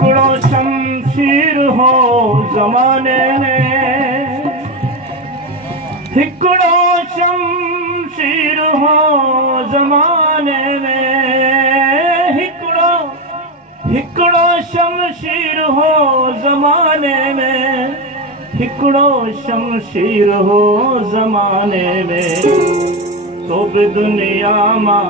हिकिड़ो शमशीर हो ज़माने में, हिकिड़ो शमशीर हो ज़माने में, हिकिड़ो शमशीर हो ज़माने में, हिकिड़ो शमशीर हो ज़माने में। तो बि दुनिया मां